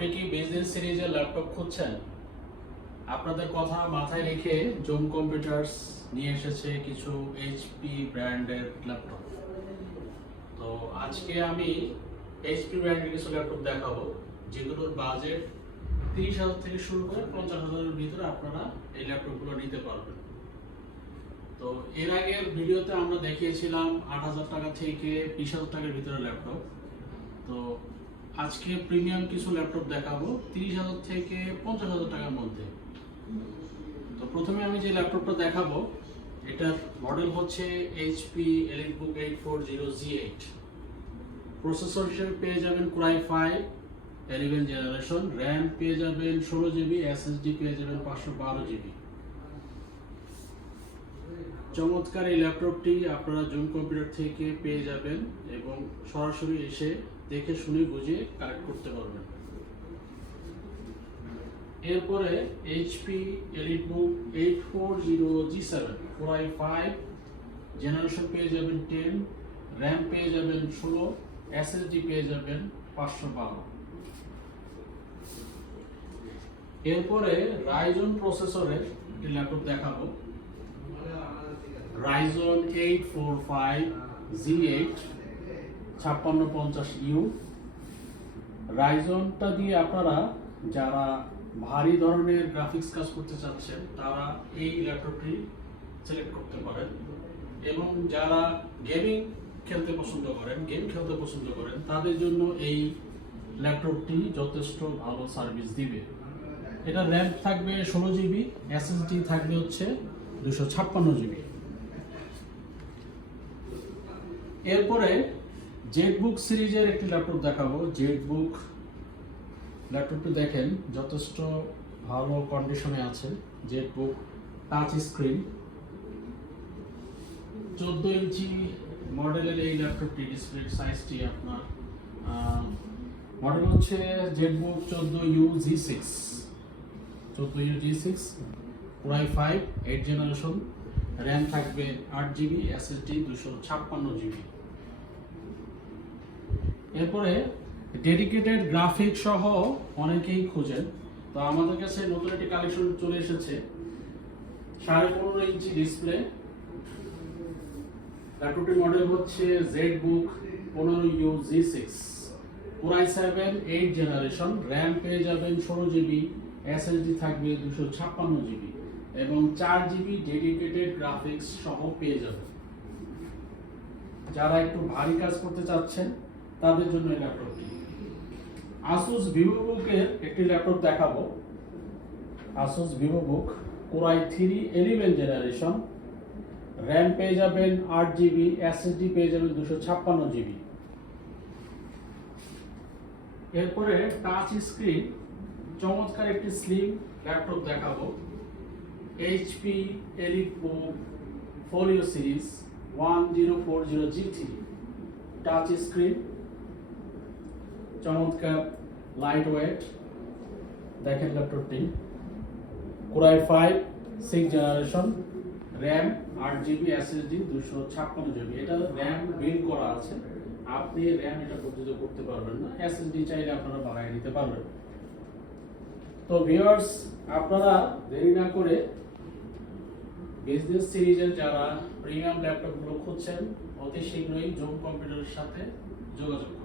আপনি কি বিজনেস সিরিজের ল্যাপটপ খুঁজছেন? আপনাদের কথা মাথায় রেখে জুম কম্পিউটার্স নিয়ে এসেছে কিছু এইচপি ব্র্যান্ডের ল্যাপটপ। তো আজকে আমি এইচপি ব্র্যান্ডের কিছু ল্যাপটপ দেখাবো, যেগুলোর বাজেট 30,000 থেকে শুরু করে 50,000-এর ভিতরে আপনারা এই ল্যাপটপগুলো নিতে পারবেন। তো এর আগের ভিডিওতে আমরা দেখিয়েছিলাম 8,000 টাকা থেকে 20,000 টাকার ভিতরে ল্যাপটপ। তো আজকে প্রিমিয়াম কিছু ল্যাপটপ দেখাবো 30,000 থেকে 50,000 টাকার মধ্যে। তো প্রথমে আমি যে ল্যাপটপটা দেখাবো এটার মডেল হচ্ছে HP EliteBook 840G8। প্রসেসর হিসেবে পেয়ে যাবেন Core i5 11 জেনারেশন, র্যাম পেয়ে যাবেন 16GB, SSD পেয়ে যাবেন 512GB। চমৎকার এই ল্যাপটপটি আপনারা জুম কম্পিউটার থেকে পেয়ে যাবেন এবং সরাসরি এসে দেখে শুনে বুঝে কানেক্ট করতে পারবেন। এরপরে HP EliteBook 840G7, Core i5 generation পেয়ে যাবেন 10, র্যাম পেয়ে যাবেন 16, SSD পেয়ে যাবেন 512। এরপরে Ryzen প্রসেসরের একটি ল্যাপটপ দেখাবো, Ryzen 845Z8 5650U। রাইজনটা দিয়ে আপনারা যারা ভারী ধরনের গ্রাফিক্স কাজ করতে চাচ্ছেন তারা এই ল্যাপটপটি সিলেক্ট করতে পারেন, এবং যারা গেম খেলতে পছন্দ করেন তাদের জন্য এই ল্যাপটপটি যথেষ্ট ভালো সার্ভিস দিবে। এটা র্যাম থাকবে 16GB, SSD থাকবে হচ্ছে 256GB। এরপরে জেটবুক সিরিজের একটি ল্যাপটপ দেখাবো। জেটবুক ল্যাপটপটি দেখেন যথেষ্ট ভালো কন্ডিশনে আছে। জেটবুক টাচ স্ক্রিন 14 ইঞ্চি মডেলের এই ল্যাপটপটি, ডিসপ্লে সাইজটি আপনার মডেল হচ্ছে Jetbook 14UG6, Core i5 8 generation, RAM থাকবে 8GB, SSD 256GB। এরপরে ডেডিকেটেড গ্রাফিক সহ অনেকেই খুঁজেন, তো আমাদের কাছে নতুন একটি কালেকশন চলে এসেছে। 15.5 ইঞ্চি ডিসপ্লে, ল্যাপটপটির মডেল হচ্ছে ZBook 15UG6, Core i7 8 generation, RAM পেয়ে যাবেন 16GB, SSD থাকবে 256GB এবং 4GB ডেডিকেটেড গ্রাফিক্স সহ পেয়ে যাবেন। যারা একটু ভারী কাজ করতে চাচ্ছেন তাদের জন্য এই ল্যাপটপটি। Asus VivoBook এর একটি ল্যাপটপ দেখাবো, Asus VivoBook Core i3 11 generation, RAM পেয়ে যাবেন 8GB, SSD পেয়ে যাবেন 256GB। এরপরে টাচ স্ক্রিন চমৎকার একটি স্লিম ল্যাপটপ দেখাবো, HP EliteBook Folio series 1040G3, touch screen চমৎকার লাইট ওয়েট। দেখেন ল্যাপটপটি Core i5 6 generation, RAM 8GB, SSD 256GB। এটা র্যাম বিল্ড করা আছে, আপনি র্যাম এটা পর্যন্ত করতে পারবেন না, SSD চাইলে আপনারা বাড়ায় নিতে পারবেন। তো ভিউয়ার্স, আপনারা দেরি না করে বিজনেস সিরিজের যারা প্রিমিয়াম ল্যাপটপগুলো খুঁজছেন অতি শীঘ্রই জুম কম্পিউটারের সাথে যোগাযোগ করুন।